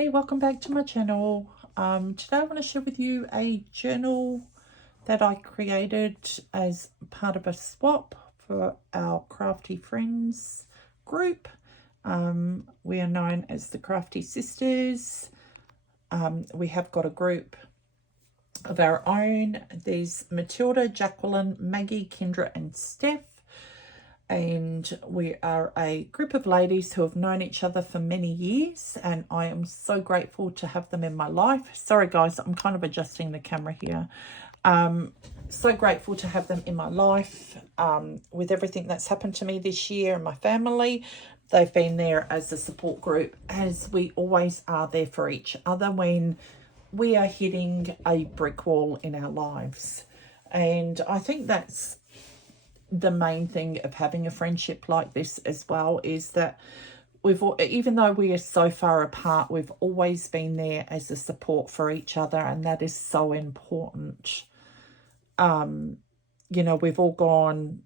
Hey, welcome back to my channel. Today I want to share with you a journal that I created as part of a swap for our Crafty Friends group. We are known as the Crafty Sisters. We have got a group of our own. There's Matilda, Jacqueline, Maggie, Kendra and Steph. And we are a group of ladies who have known each other for many years, and I am so grateful to have them in my life. Sorry guys, I'm kind of adjusting the camera here. So grateful to have them in my life. With everything that's happened to me this year and my family, they've been there as a support group, as we always are there for each other when we are hitting a brick wall in our lives. And I think that's the main thing of having a friendship like this as well, is that even though we are so far apart, we've always been there as a support for each other, and that is so important. You know, we've all gone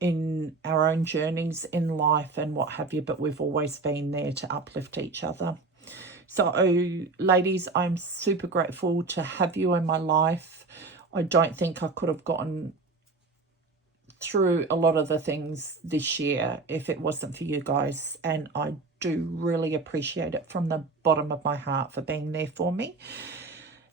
in our own journeys in life and what have you, but we've always been there to uplift each other. So ladies, I'm super grateful to have you in my life. I don't think I could have gotten through a lot of the things this year if it wasn't for you guys, and I do really appreciate it from the bottom of my heart for being there for me.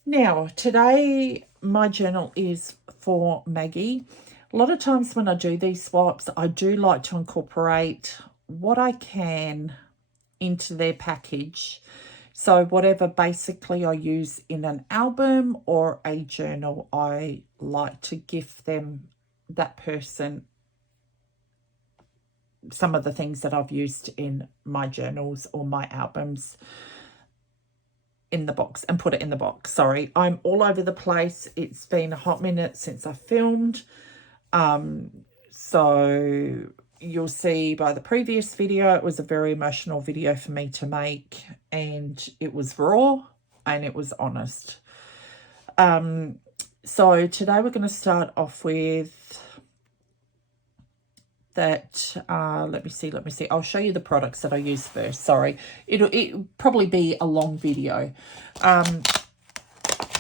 Now today my journal is for Maggie. A lot of times when I do these swaps, I do like to incorporate what I can into their package. So whatever basically I use in an album or a journal, I like to gift them, that person, some of the things that I've used in my journals or my albums in the box, and put it in the box. Sorry, I'm all over the place. It's been a hot minute since I filmed. So you'll see by the previous video, it was a very emotional video for me to make, and it was raw and it was honest. So today we're going to start off with that. Let me see. I'll show you the products that I use first. Sorry, it'll probably be a long video.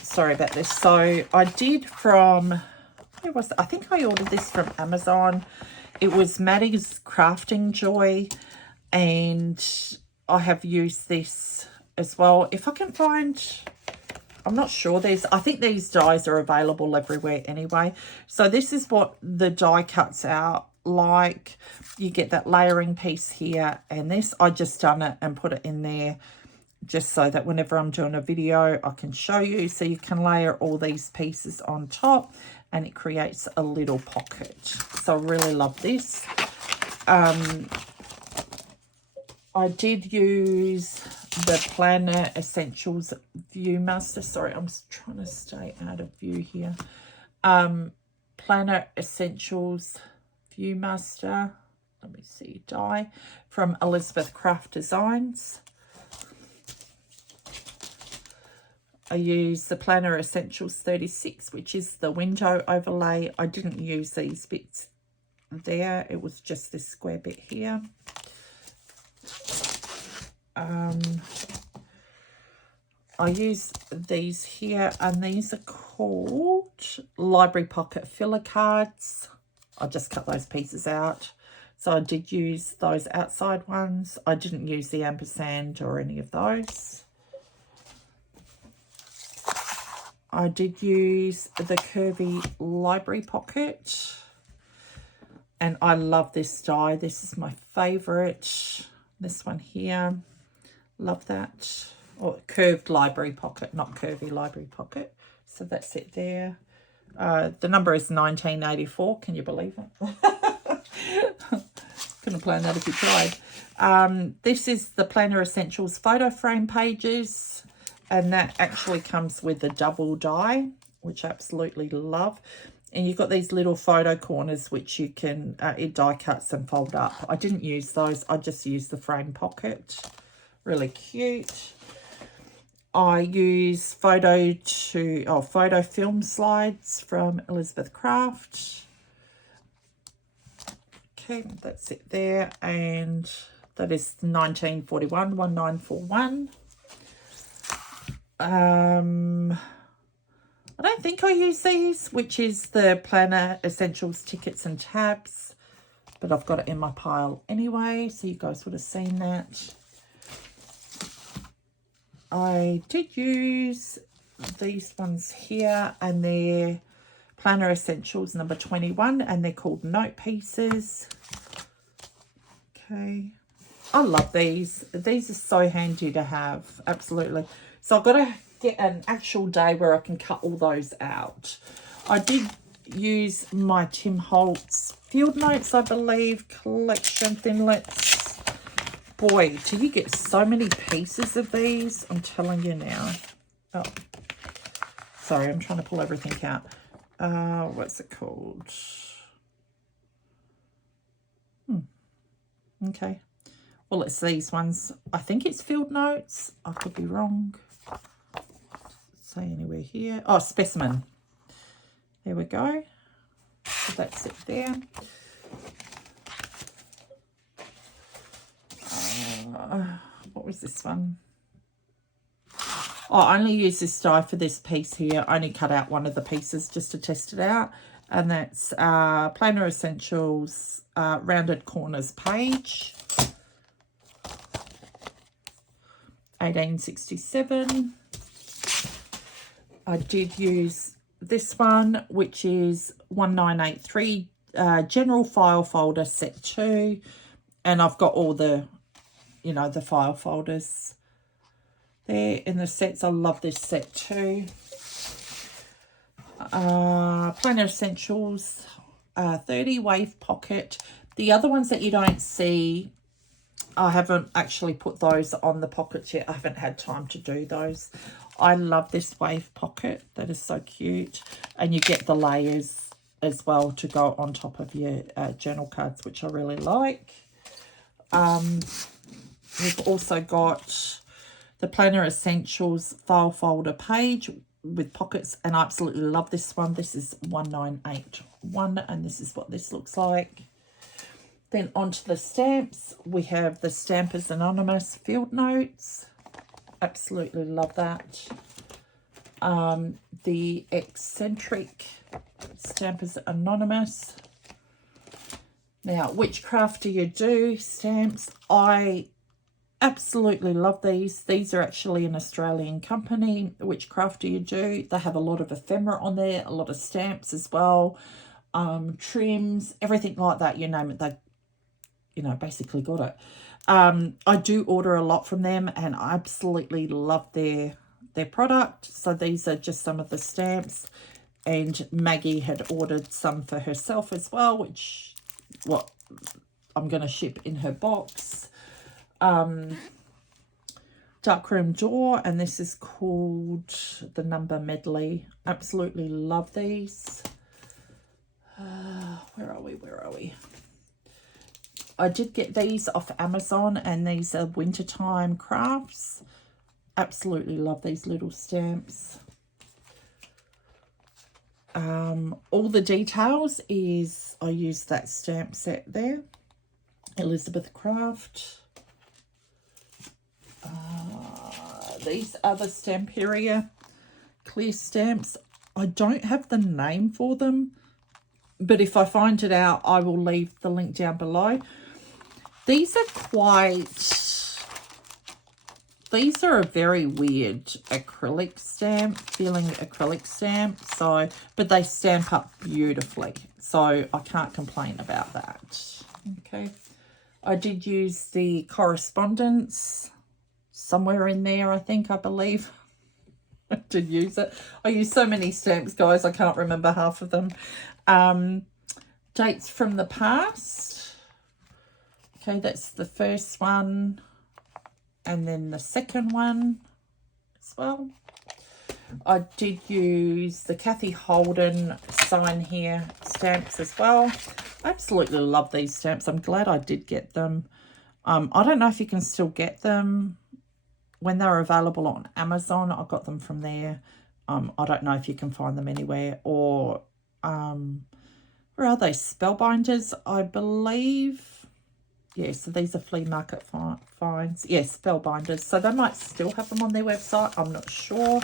Sorry about this. So I did from, where was it? I think I ordered this from Amazon. It was Maddie's Crafting Joy, and I have used this as well. If I can find, I'm not sure, I think these dies are available everywhere anyway. So this is what the die cuts out like. You get that layering piece here, and this, I just done it and put it in there just so that whenever I'm doing a video I can show you. So you can layer all these pieces on top and it creates a little pocket. So I really love this. I did use the Planner Essentials Viewmaster. Sorry, I'm trying to stay out of view here. Planner Essentials Viewmaster. Let me see, die from Elizabeth Craft Designs. I use the Planner Essentials 36, which is the window overlay. I didn't use these bits there. It was just this square bit here. I use these here, and these are called Library Pocket Filler Cards. I just cut those pieces out. So I did use those outside ones. I didn't use the ampersand or any of those. I did use the curvy library pocket, and I love this die. This is my favorite. This one here, love that. Or curved library pocket, not curvy library pocket. So that's it there. The number is 1984. Can you believe it? Couldn't plan that if you tried. This is the Planner Essentials photo frame pages, and that actually comes with the double die, which I absolutely love. And you've got these little photo corners which you can, it die cuts and fold up. I didn't use those. I just used the frame pocket. Really cute. I use photo film slides from Elizabeth Craft. Okay, that's it there. And That is 1941, 1941. I don't think I use these, which is the Planner Essentials tickets and tabs, but I've got it in my pile anyway, so you guys would have seen that. I did use these ones here, and they're Planner Essentials number 21, and they're called note pieces. Okay, I love these. These are so handy to have, absolutely. So I've got to get an actual day where I can cut all those out. I did use my Tim Holtz Field Notes, I believe, collection thinlets. Boy, do you get so many pieces of these, I'm telling you now. Oh, sorry, I'm trying to pull everything out. What's it called? Okay, well, it's these ones. I think it's Field Notes, I could be wrong. Say anywhere here. Oh, specimen. There we go. So that's it there. What was this one? Oh, I only use this die for this piece here. I only cut out one of the pieces just to test it out. And that's Planner Essentials Rounded Corners page. 1867. I did use this one, which is 1983 General File Folder Set 2. And I've got all the, you know, the file folders there in the sets. I love this set too. Planner Essentials 30 Wave Pocket. The other ones that you don't see, I haven't actually put those on the pockets yet. I haven't had time to do those. I love this wave pocket. That is so cute. And you get the layers as well to go on top of your journal cards, which I really like. We've also got the Planner Essentials file folder page with pockets, and I absolutely love this one. This is 1981, and this is what this looks like. Then onto the stamps, we have the Stampers Anonymous Field Notes. Absolutely love that. The Eccentric Stampers Anonymous. Now, which craft do you do stamps? I absolutely love these. These are actually an Australian company. Which craft do you do? They have a lot of ephemera on there, a lot of stamps as well, trims, everything like that. You name it, they, you know, basically got it. I do order a lot from them, and I absolutely love their product. So these are just some of the stamps, and Maggie had ordered some for herself as well, which what I'm going to ship in her box. Darkroom Door, and this is called the Number Medley. Absolutely love these. Where are we? I did get these off Amazon, and these are wintertime crafts. Absolutely love these little stamps. All the details is, I use that stamp set there. Elizabeth Craft. These are the Stamperia clear stamps. I don't have the name for them, but if I find it out, I will leave the link down below. These are a very weird acrylic stamp, feeling acrylic stamp. So, but they stamp up beautifully. So I can't complain about that. Okay. I did use the Correspondence somewhere in there, I believe. I did use it. I use so many stamps, guys, I can't remember half of them. Dates from the past. Okay, that's the first one. And then the second one as well. I did use the Kathy Holden Sign Here stamps as well. I absolutely love these stamps. I'm glad I did get them. I don't know if you can still get them. When they were available on Amazon, I got them from there. I don't know if you can find them anywhere. Or, where are they? Spellbinders, I believe. Yeah, so these are flea market finds. Yes, spellbinders. So they might still have them on their website. I'm not sure.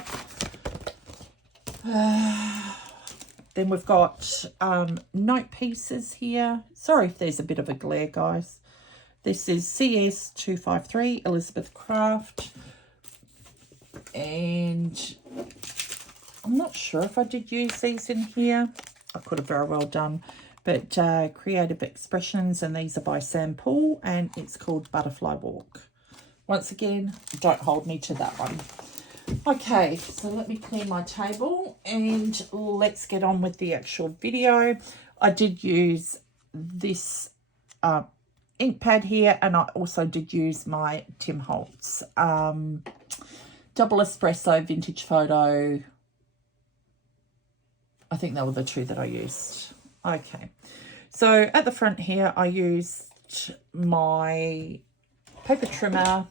Then we've got note pieces here. Sorry if there's a bit of a glare, guys. This is CS253 Elizabeth Craft. And I'm not sure if I did use these in here. I could have very well done. But Creative Expressions, and these are by Sam Paul, and it's called Butterfly Walk. Once again, don't hold me to that one. Okay, so let me clear my table and let's get on with the actual video. I did use this ink pad here, and I also did use my Tim Holtz Double Espresso Vintage Photo. I think they were the two that I used. Okay, so at the front here, I used my paper trimmer.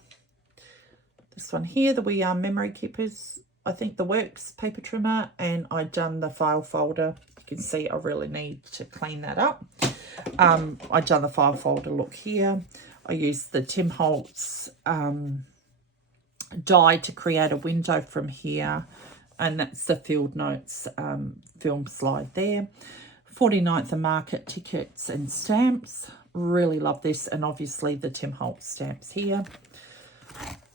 This one here, the We Are Memory Keepers, I think the Works paper trimmer, and I done the file folder. You can see I really need to clean that up. I done the file folder look here. I used the Tim Holtz die to create a window from here, and that's the Field Notes film slide there. 49th and Market tickets and stamps. Really love this, and obviously the Tim Holtz stamps here.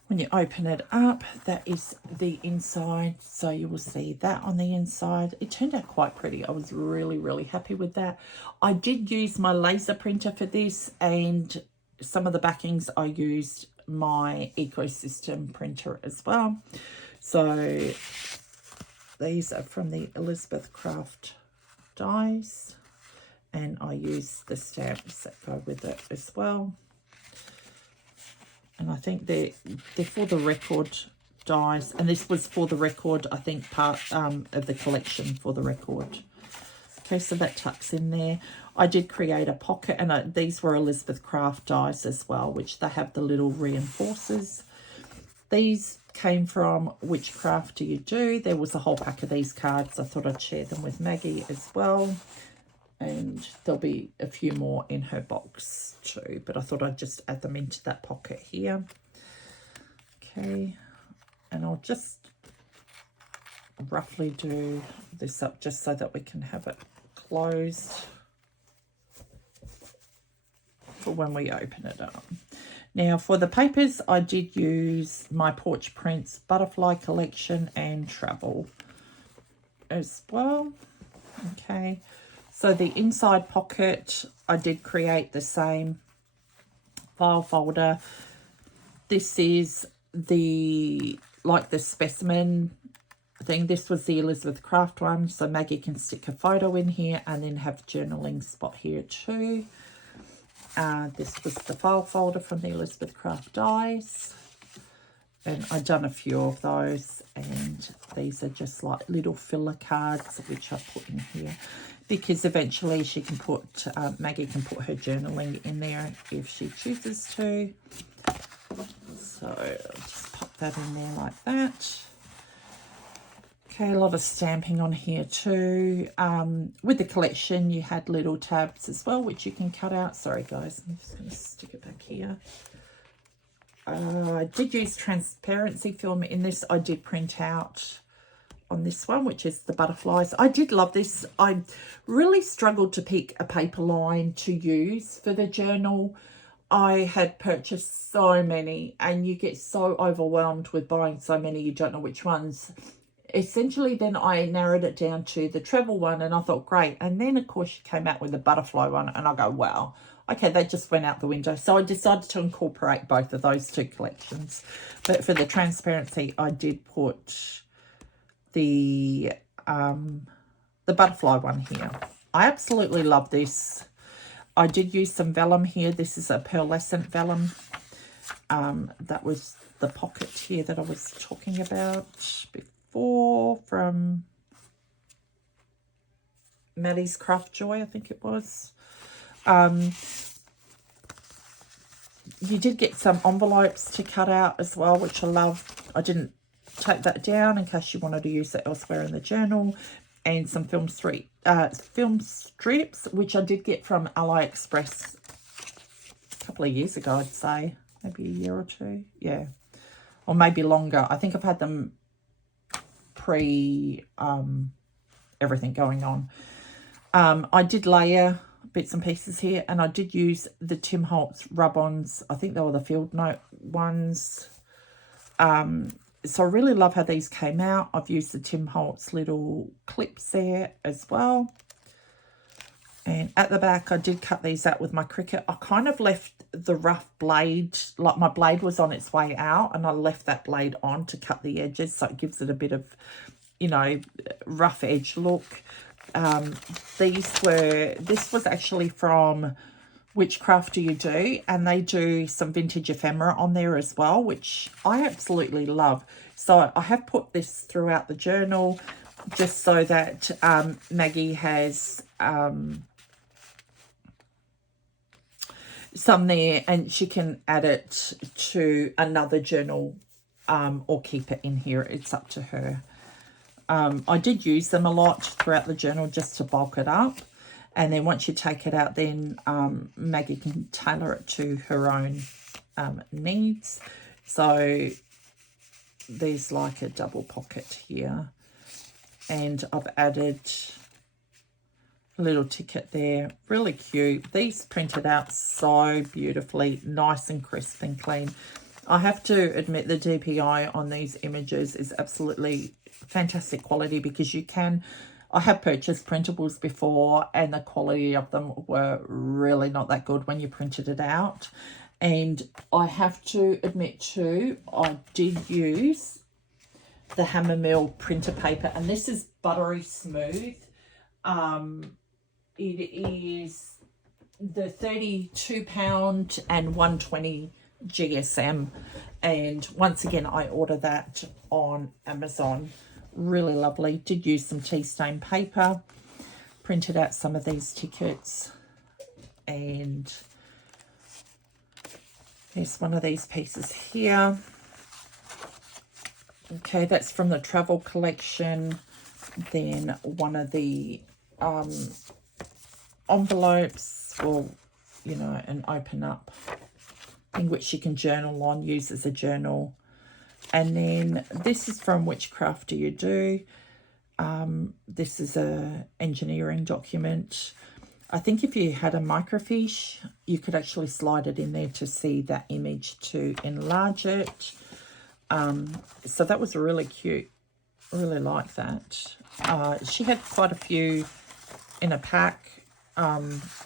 When you open it up, that is the inside, so you will see that on the inside. It turned out quite pretty. I was really, really happy with that. I did use my laser printer for this, and some of the backings I used my ecosystem printer as well. So these are from the Elizabeth Craft dies, and I use the stamps that go with it as well. And I think they're for the record dies, and this was for the record, I think, part of the collection for the record. Okay, so that tucks in there. I did create a pocket, and these were Elizabeth Craft dies as well, which they have the little reinforcers. These came from Which Craft Do You Do? There was a whole pack of these cards. I thought I'd share them with Maggie as well. And there'll be a few more in her box too, but I thought I'd just add them into that pocket here. Okay, and I'll just roughly do this up just so that we can have it closed for when we open it up. Now for the papers, I did use my Porch Prints Butterfly Collection and Travel as well. Okay. So the inside pocket, I did create the same file folder. This is the specimen thing. This was the Elizabeth Craft one, so Maggie can stick a photo in here and then have journaling spot here too. This was the file folder from the Elizabeth Craft dies, and I've done a few of those, and these are just like little filler cards which I put in here, because eventually she can put, Maggie can put her journaling in there if she chooses to. So I'll just pop that in there like that. Okay, a lot of stamping on here too. With the collection, you had little tabs as well, which you can cut out. Sorry guys, I'm just going to stick it back here. I did use transparency film in this. I did print out on this one, which is the butterflies. I did love this. I really struggled to pick a paper line to use for the journal. I had purchased so many, and you get so overwhelmed with buying so many, you don't know which ones. Essentially, then I narrowed it down to the travel one, and I thought, great. And then, of course, she came out with the butterfly one, and I go, wow. Okay, they just went out the window. So I decided to incorporate both of those two collections. But for the transparency, I did put the butterfly one here. I absolutely love this. I did use some vellum here. This is a pearlescent vellum. That was the pocket here that I was talking about before from Maddie's Craft Joy, I think it was. You did get some envelopes to cut out as well, which I love. I didn't take that down in case you wanted to use it elsewhere in the journal. And some film strips, which I did get from AliExpress a couple couple of years ago, I'd say. Maybe a year or two. Yeah. Or maybe longer. I think I've had them pre everything going on. I did layer bits and pieces here, and I did use the Tim Holtz rub-ons. I think they were the Field Note ones. So I really love how these came out. I've used the Tim Holtz little clips there as well. And at the back, I did cut these out with my Cricut. I kind of left the rough blade, like my blade was on its way out, and I left that blade on to cut the edges, so it gives it a bit of, you know, rough edge look. This was actually from Witchcraft Do You Do, and they do some vintage ephemera on there as well, which I absolutely love. So I have put this throughout the journal just so that Maggie has some there, and she can add it to another journal or keep it in here. It's up to her. I did use them a lot throughout the journal just to bulk it up. And then once you take it out, then Maggie can tailor it to her own needs. So there's like a double pocket here. And I've added a little ticket there. Really cute. These printed out so beautifully, nice and crisp and clean. I have to admit the DPI on these images is absolutely fantastic quality, because you can... I have purchased printables before, and the quality of them were really not that good when you printed it out. And I have to admit too, I did use the Hammer Mill printer paper, and this is buttery smooth. It is the 32 pound and 120 GSM, and once again I ordered that on Amazon. Really lovely. Did use some tea stain paper, printed out some of these tickets, and there's one of these pieces here. Okay, that's from the travel collection. Then one of the envelopes, or you know, an open up in which you can journal on, use as a journal. And then this is from Witchcraft Do You Do. This is a engineering document. I think if you had a microfiche, you could actually slide it in there to see that image to enlarge it. So that was really cute. Really like that. She had quite a few in a pack.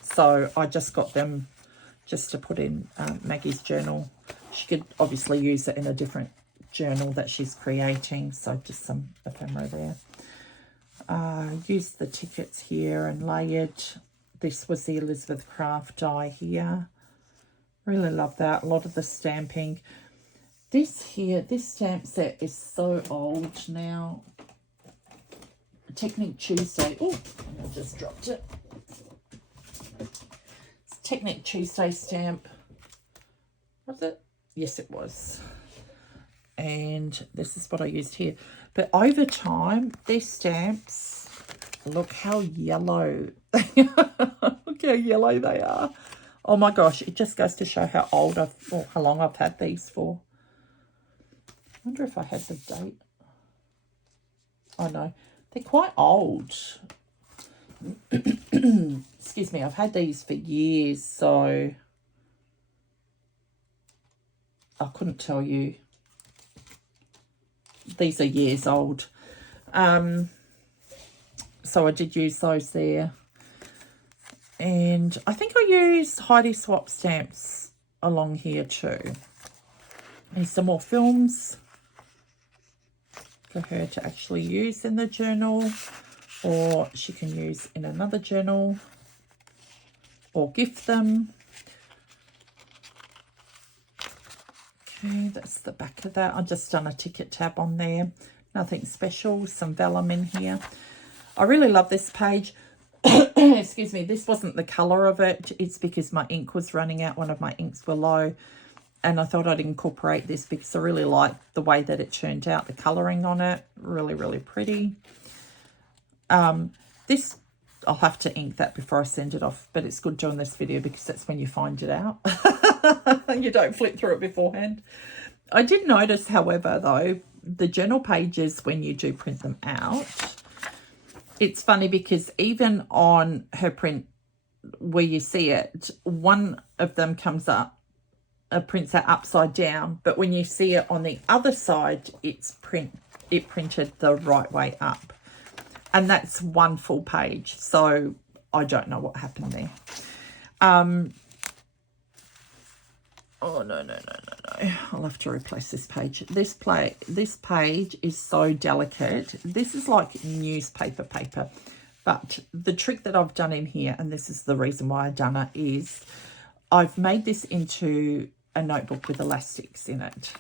So I just got them just to put in Maggie's journal. She could obviously use it in a different journal that she's creating, so just some ephemera there. Used the tickets here and layered. This was the Elizabeth Craft die here. Really love that. A lot of the stamping. This here, this stamp set is so old now. Technique Tuesday. Oh, I just dropped it. It's Technique Tuesday stamp. Was it? Yes, it was. And this is what I used here. But over time, these stamps, look how yellow. Look how yellow they are. Oh my gosh, it just goes to show how old or how long I've had these for. I wonder if I had the date. Oh no, they're quite old. Excuse me, I've had these for years, so I couldn't tell you. These are years old. So I did use those there. And I think I used Heidi Swap stamps along here too. And some more films for her to actually use in the journal, or she can use in another journal, or gift them. Okay, that's the back of that. I've just done a ticket tab on there. Nothing special. Some vellum in here. I really love this page. Excuse me. This wasn't the colour of it. It's because my ink was running out. One of my inks were low. And I thought I'd incorporate this because I really like the way that it turned out. The colouring on it. Really, really pretty. This, I'll have to ink that before I send it off. But it's good doing this video because that's when you find it out. You don't flip through it beforehand. I did notice, however, though, the journal pages, when you do print them out, it's funny because even on her print where you see it, one of them comes up, prints out upside down, but when you see it on the other side, it printed the right way up. And that's one full page. So I don't know what happened there. Oh, no. I'll have to replace this page. This page is so delicate. This is like newspaper paper. But the trick that I've done in here, and this is the reason why I've done it, is I've made this into a notebook with elastics in it.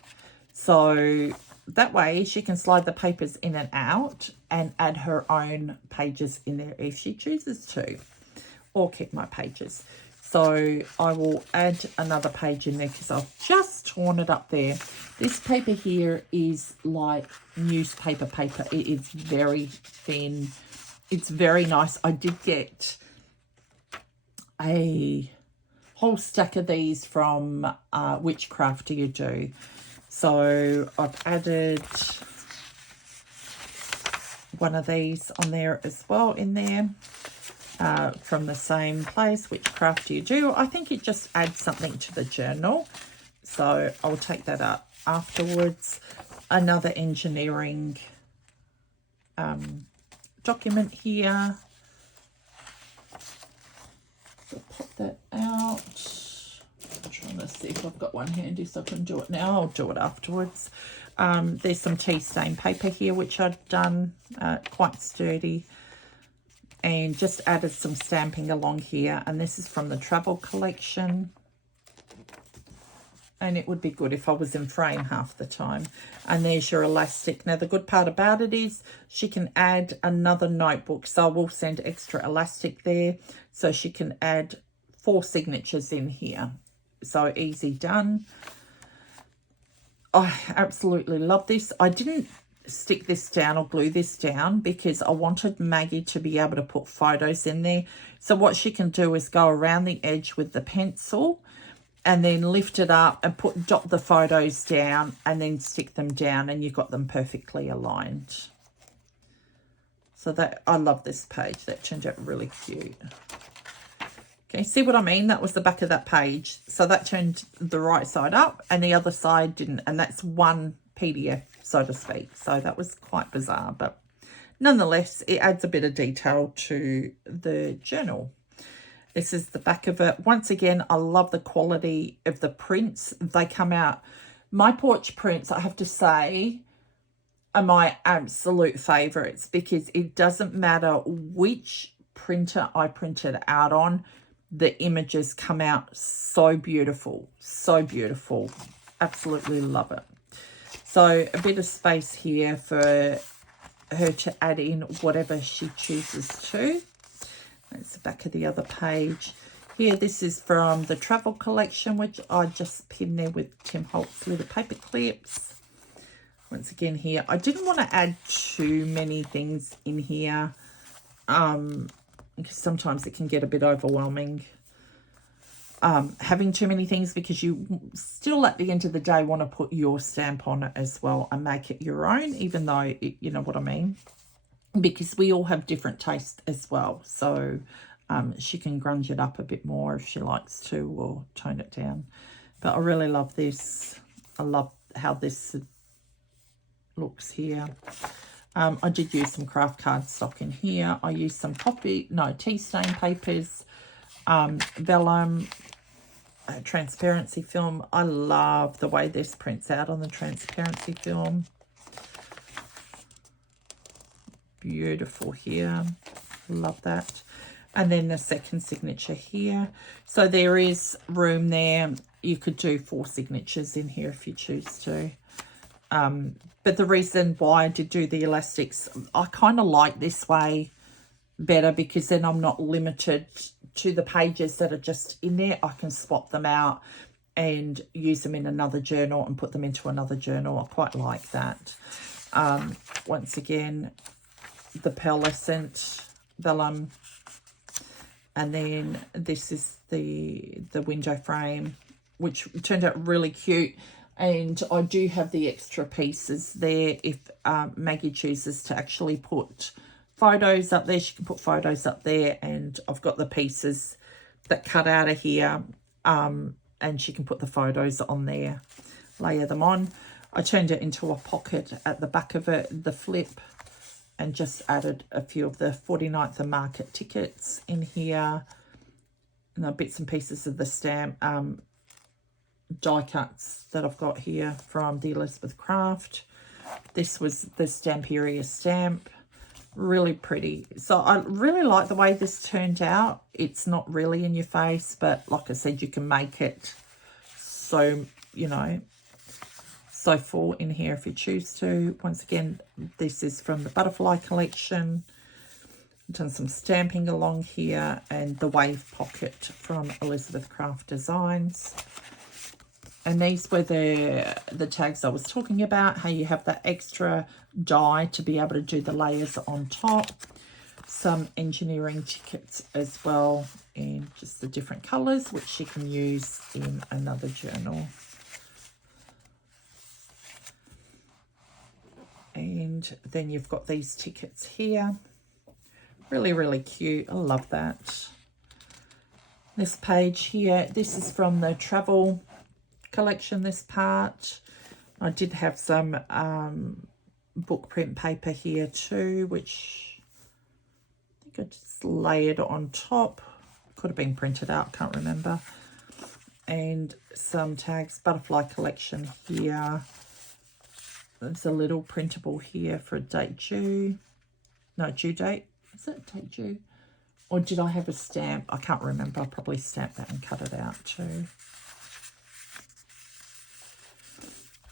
So that way she can slide the papers in and out and add her own pages in there if she chooses to, or keep my pages. So I will add another page in there because I've just torn it up there. This paper here is like newspaper paper. It is very thin. It's very nice. I did get a whole stack of these from Which Craft Do You Do. So I've added one of these on there as well in there. From the same place, Which Craft Do You Do? I think it just adds something to the journal, so I'll take that up afterwards. Another engineering document here. So pop that out. I'm trying to see if I've got one handy so I can do it now. I'll do it afterwards. There's some tea stain paper here which I've done, quite sturdy. And just added some stamping along here. And this is from the travel collection. And it would be good if I was in frame half the time. And there's your elastic. Now, the good part about it is she can add another notebook. So I will send extra elastic there. So she can add 4 signatures in here. So easy done. I absolutely love this. I didn't stick this down or glue this down because I wanted Maggie to be able to put photos in there. So what she can do is go around the edge with the pencil and then lift it up and dot the photos down and then stick them down, and you've got them perfectly aligned. So that, I love this page. That turned out really cute. Okay, see what I mean? That was the back of that page. So that turned the right side up and the other side didn't, and that's one PDF, so to speak. So that was quite bizarre, but nonetheless, it adds a bit of detail to the journal. This is the back of it. Once again, I love the quality of the prints. They come out. My porch prints, I have to say, are my absolute favorites because it doesn't matter which printer I print it out on. The images come out so beautiful, so beautiful. Absolutely love it. So a bit of space here for her to add in whatever she chooses to. That's the back of the other page. Here, this is from the travel collection, which I just pinned there with Tim Holtz little paper clips. Once again here, I didn't want to add too many things in here because sometimes it can get a bit overwhelming. Having too many things, because you still at the end of the day want to put your stamp on it as well and make it your own, even though you know what I mean, because we all have different tastes as well. So she can grunge it up a bit more if she likes to, or tone it down. But I really love this. I love how this looks here. I did use some craft cardstock in here. I used some tea stain papers, vellum, transparency film. I love the way this prints out on the transparency film. Beautiful here. Love that. And then the second signature here. So there is room there. You could do 4 signatures in here if you choose to. But the reason why I did do the elastics, I kind of like this way better because then I'm not limited to the pages that are just in there. I can swap them out and use them in another journal and put them into another journal. I quite like that. Once again, the pearlescent vellum, and then this is the window frame which turned out really cute. And I do have the extra pieces there. If Maggie chooses to actually put photos up there, she can put photos up there. And I've got the pieces that cut out of here, and she can put the photos on there, layer them on. I turned it into a pocket at the back of it, the flip, and just added a few of the 49th and Market tickets in here, and the bits and pieces of the stamp die cuts that I've got here from the Elizabeth Craft. This was the Stamperia stamp, really pretty. So I really like the way this turned out. It's not really in your face, but like I said, you can make it so, you know, so full in here if you choose to. Once again, this is from the Butterfly collection. I've done some stamping along here, and the wave pocket from Elizabeth Craft Designs. And these were the tags I was talking about, how you have that extra die to be able to do the layers on top. Some engineering tickets as well in just the different colours, which you can use in another journal. And then you've got these tickets here. Really, really cute. I love that. This page here, this is from the travel collection, this part. I did have some book print paper here too, which I think I just layered on top. Could have been printed out, can't remember. And some tags, Butterfly collection here. There's a little printable here for a date due. No, due date. Is it date due? Or did I have a stamp? I can't remember. I'll probably stamp that and cut it out too.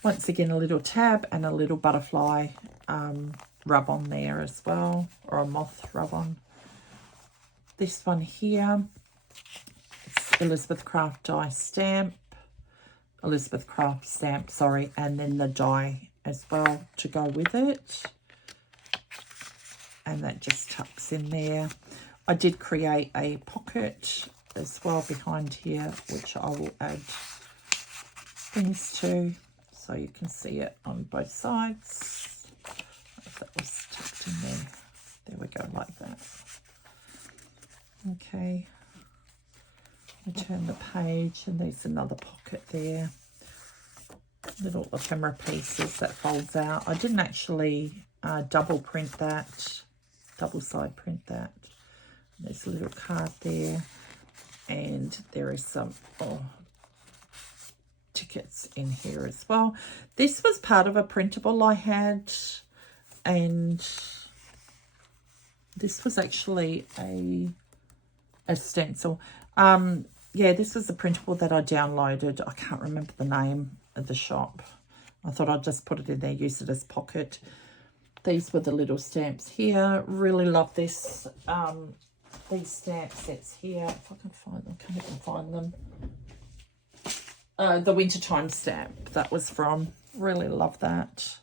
Once again, a little tab and a little butterfly rub on there as well, or a moth rub on. This one here, it's Elizabeth Craft die stamp, Elizabeth Craft stamp, sorry, and then the die as well to go with it. And that just tucks in there. I did create a pocket as well behind here, which I will add things to, so you can see it on both sides. If that was tucked in there. There we go, like that. Okay. I turn the page, and there's another pocket there. Little ephemera pieces that folds out. I didn't actually double print that, double side print that. There's a little card there, and there is some tickets in here as well. This was part of a printable I had, and this was actually a stencil. Yeah, this was the printable that I downloaded. I can't remember the name of the shop. I thought I'd just put it in there, use it as pocket. These were the little stamps here. Really love this. These stamp sets here. If I can find them, can't even find them. The wintertime stamp that was from. Really love that.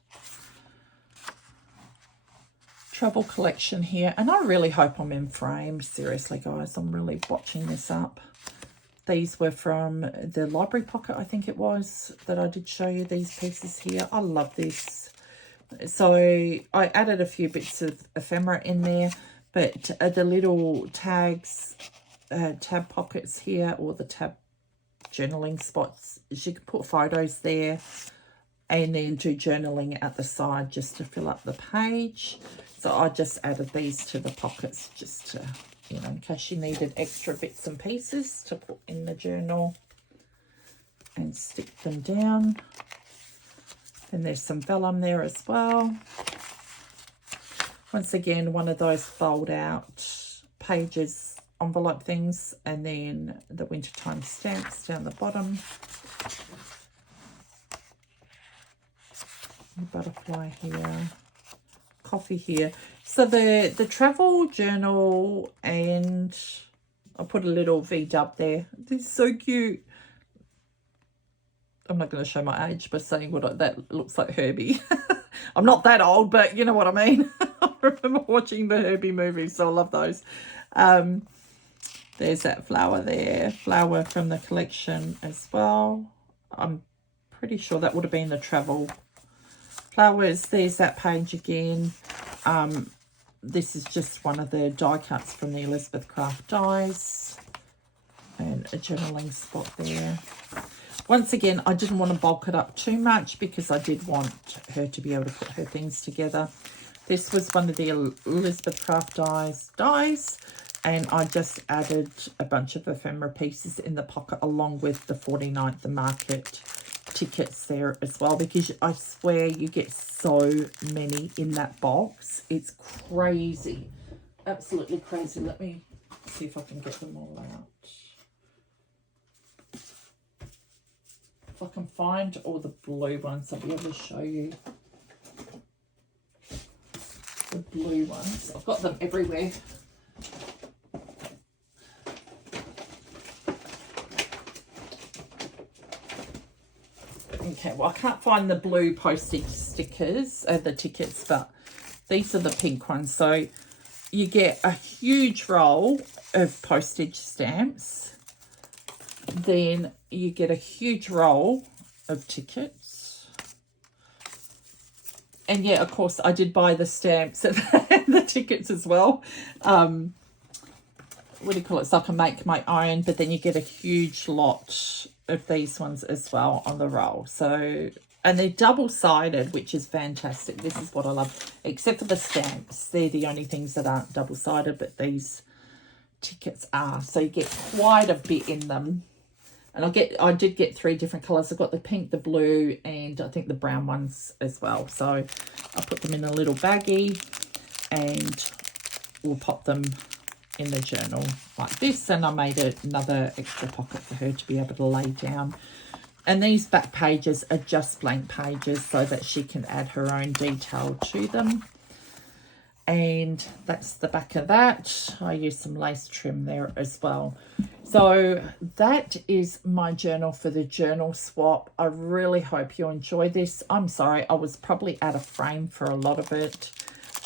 Travel collection here. And I really hope I'm in frame. Seriously, guys, I'm really watching this up. These were from the library pocket, I think it was, that I did show you these pieces here. I love this. So I added a few bits of ephemera in there, but the little tags, tab pockets here, or the tab journaling spots, you can put photos there and then do journaling at the side just to fill up the page. So I just added these to the pockets just to, you know, in case you needed extra bits and pieces to put in the journal and stick them down. And there's some vellum there as well. Once again, one of those fold out pages, envelope things, and then the wintertime stamps down the bottom. The butterfly here, coffee here. So the travel journal, and I put a little V-dub there. This is so cute. I'm not going to show my age by saying that looks like Herbie. I'm not that old, but you know what I mean. I remember watching the Herbie movie, so I love those. There's that flower there, flower from the collection as well. I'm pretty sure that would have been the travel flowers. There's that page again. This is just one of the die cuts from the Elizabeth Craft dies, and a journaling spot there. Once again, I didn't want to bulk it up too much because I did want her to be able to put her things together. This was one of the Elizabeth Craft dies, and I just added a bunch of ephemera pieces in the pocket along with the 49th Market tickets there as well, because I swear you get so many in that box. It's crazy, absolutely crazy. Let me see if I can get them all out. If I can find all the blue ones, I'll be able to show you the blue ones. I've got them everywhere. Okay, well, I can't find the blue postage stickers, the tickets, but these are the pink ones. So you get a huge roll of postage stamps. Then you get a huge roll of tickets. And yeah, of course, I did buy the stamps and the tickets as well. What do you call it? So I can make my own, but then you get a huge lot of these ones as well on the roll. So, and they're double-sided, which is fantastic. This is what I love, except for the stamps. They're the only things that aren't double-sided, but these tickets are. So you get quite a bit in them. And I did get 3 different colours. I've got the pink, the blue, and I think the brown ones as well. So I put them in a little baggie and we'll pop them in the journal like this. And I made another extra pocket for her to be able to lay down. And these back pages are just blank pages so that she can add her own detail to them. And that's the back of that. I used some lace trim there as well. So that is my journal for the journal swap. I really hope you enjoy this. I'm sorry, I was probably out of frame for a lot of it.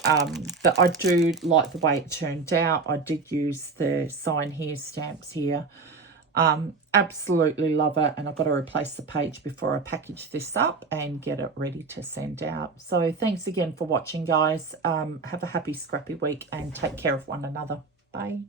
But I do like the way it turned out. I did use the sign here, stamps here. Absolutely love it. And I've got to replace the page before I package this up and get it ready to send out. So thanks again for watching, guys. Have a happy scrappy week and take care of one another. Bye.